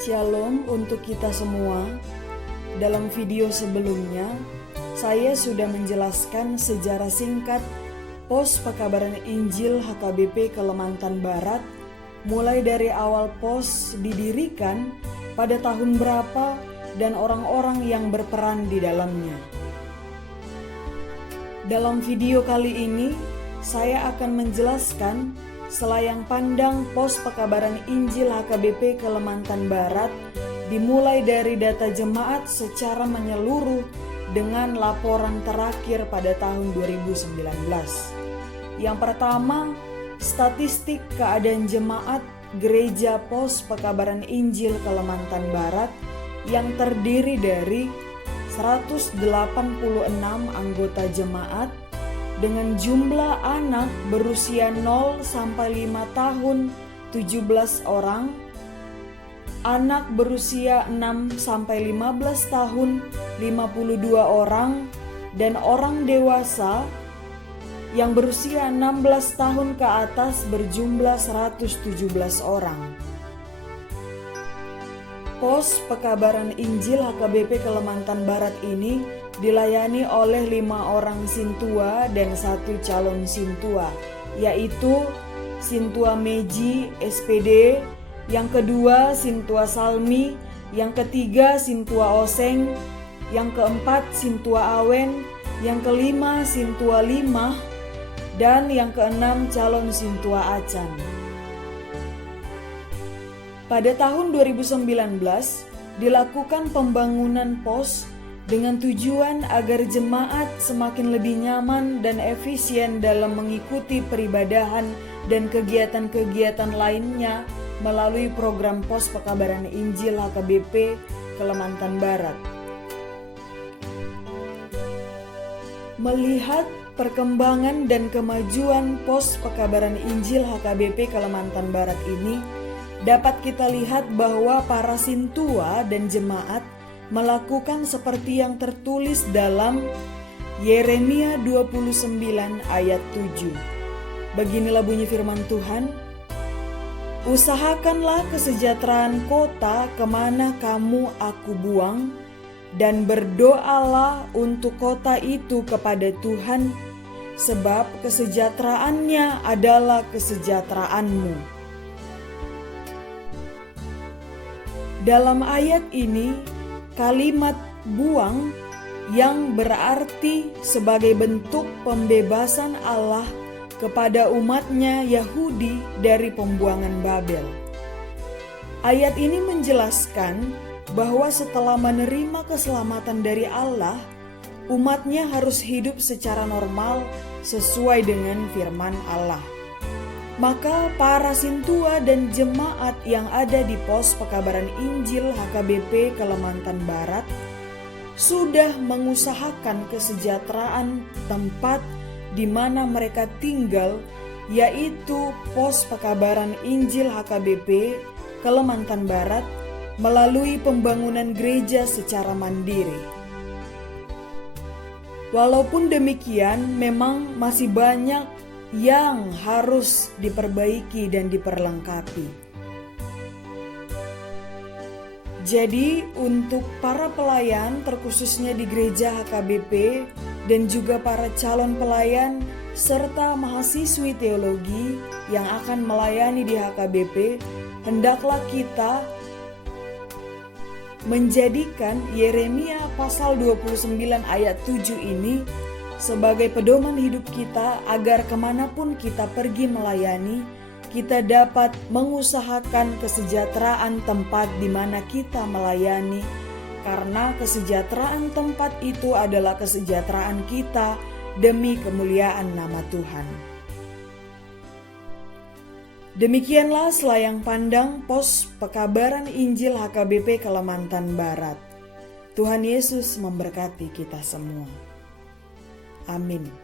Shalom untuk kita semua. Dalam video sebelumnya, saya sudah menjelaskan sejarah singkat Pos Pekabaran Injil HKBP Kalimantan Barat, mulai dari awal pos didirikan, pada tahun berapa, dan orang-orang yang berperan di dalamnya. Dalam video kali ini, saya akan menjelaskan selayang pandang Pos Pekabaran Injil HKBP Kalimantan Barat, dimulai dari data jemaat secara menyeluruh dengan laporan terakhir pada tahun 2019. Yang pertama, statistik keadaan jemaat Gereja Pos Pekabaran Injil Kalimantan Barat yang terdiri dari 186 anggota jemaat dengan jumlah anak berusia 0 sampai 5 tahun 17 orang, anak berusia 6 sampai 15 tahun 52 orang, dan orang dewasa yang berusia 16 tahun ke atas berjumlah 117 orang. Pos Pekabaran Injil HKBP Kalimantan Barat ini dilayani oleh 5 orang sintua dan 1 calon sintua, yaitu Sintua Meji SPD, yang kedua Sintua Salmi, yang ketiga Sintua Oseng, yang keempat Sintua Awen, yang kelima Sintua Limah, dan yang keenam calon Sintua Acan. Pada tahun 2019 dilakukan pembangunan pos dengan tujuan agar jemaat semakin lebih nyaman dan efisien dalam mengikuti peribadahan dan kegiatan-kegiatan lainnya melalui program Pos Pekabaran Injil HKBP Kalimantan Barat. Melihat perkembangan dan kemajuan Pos Pekabaran Injil HKBP Kalimantan Barat ini, dapat kita lihat bahwa para sintua dan jemaat melakukan seperti yang tertulis dalam Yeremia 29 ayat 7. Beginilah bunyi firman Tuhan, "Usahakanlah kesejahteraan kota kemana kamu aku buang, dan berdoalah untuk kota itu kepada Tuhan, sebab kesejahteraannya adalah kesejahteraanmu." Dalam ayat ini, kalimat buang yang berarti sebagai bentuk pembebasan Allah kepada umatnya Yahudi dari pembuangan Babel. Ayat ini menjelaskan bahwa setelah menerima keselamatan dari Allah, umatnya harus hidup secara normal sesuai dengan firman Allah. Maka para sintua dan jemaat yang ada di Pos Pekabaran Injil HKBP Kalimantan Barat sudah mengusahakan kesejahteraan tempat di mana mereka tinggal, yaitu Pos Pekabaran Injil HKBP Kalimantan Barat, melalui pembangunan gereja secara mandiri. Walaupun demikian, memang masih banyak yang harus diperbaiki dan diperlengkapi. Jadi untuk para pelayan, terkhususnya di gereja HKBP, dan juga para calon pelayan serta mahasiswi teologi yang akan melayani di HKBP, hendaklah kita menjadikan Yeremia pasal 29 ayat 7 ini sebagai pedoman hidup kita, agar kemanapun kita pergi melayani, kita dapat mengusahakan kesejahteraan tempat di mana kita melayani, karena kesejahteraan tempat itu adalah kesejahteraan kita demi kemuliaan nama Tuhan. Demikianlah selayang pandang Pos Pekabaran Injil HKBP Kalimantan Barat. Tuhan Yesus memberkati kita semua. Amin.